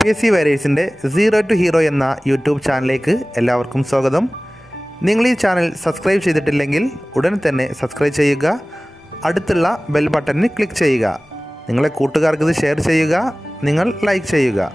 PSC വാരിയേഴ്സിൻ്റെ zero to hero എന്ന YouTube ചാനലിലേക്ക് എല്ലാവർക്കും സ്വാഗതം. നിങ്ങൾ ഈ ചാനൽ സബ്സ്ക്രൈബ് ചെയ്തിട്ടില്ലെങ്കിൽ ഉടൻ തന്നെ സബ്സ്ക്രൈബ് ചെയ്യുക. അടുത്തുള്ള ബെൽ ബട്ടണിൽ ക്ലിക്ക് ചെയ്യുക. നിങ്ങളെ കൂട്ടുകാർക്ക് ഇത് ഷെയർ ചെയ്യുക. നിങ്ങൾ ലൈക്ക് ചെയ്യുക.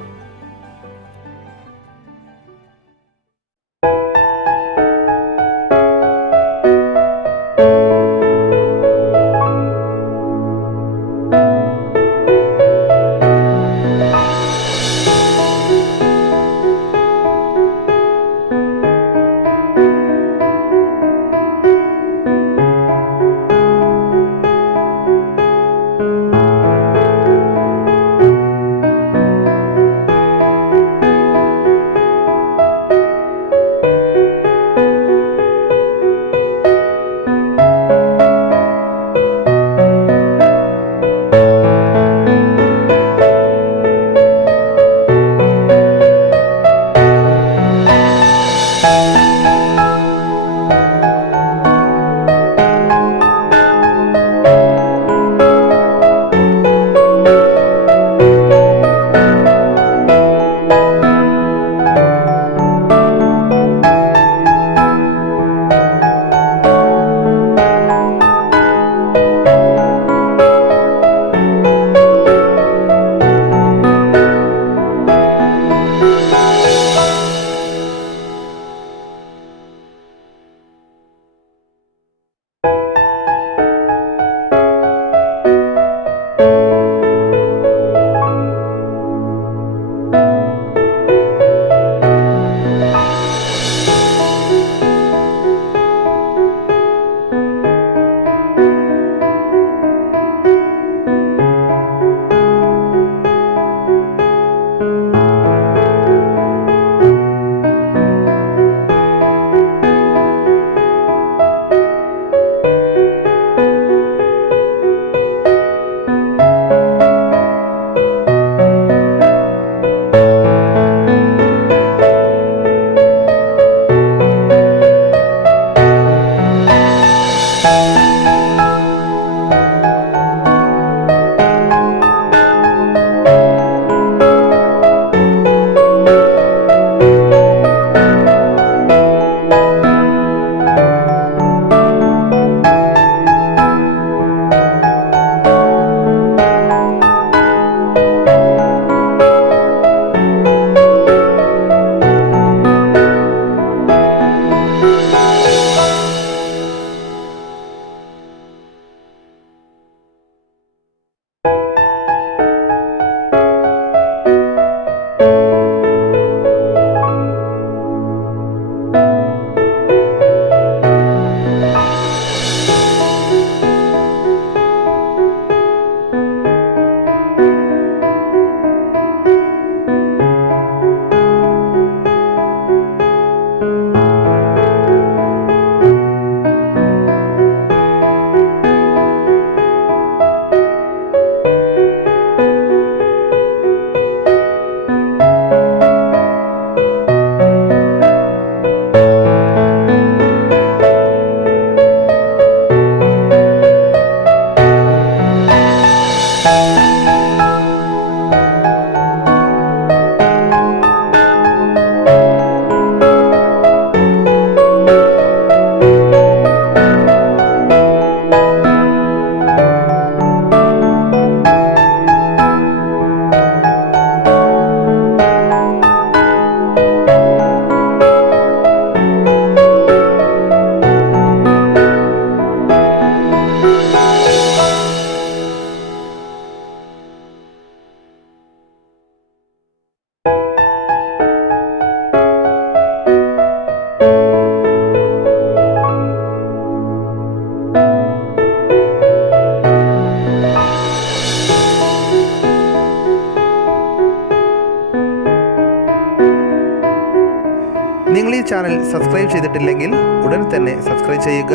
നിങ്ങൾ ഈ ചാനൽ സബ്സ്ക്രൈബ് ചെയ്തിട്ടില്ലെങ്കിൽ ഉടൻ തന്നെ സബ്സ്ക്രൈബ് ചെയ്യുക.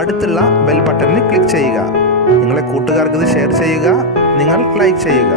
അടുത്തുള്ള ബെൽ ബട്ടണിൽ ക്ലിക്ക് ചെയ്യുക. നിങ്ങളെ കൂട്ടുകാർക്ക് ഇത് ഷെയർ ചെയ്യുക. നിങ്ങൾ ലൈക്ക് ചെയ്യുക.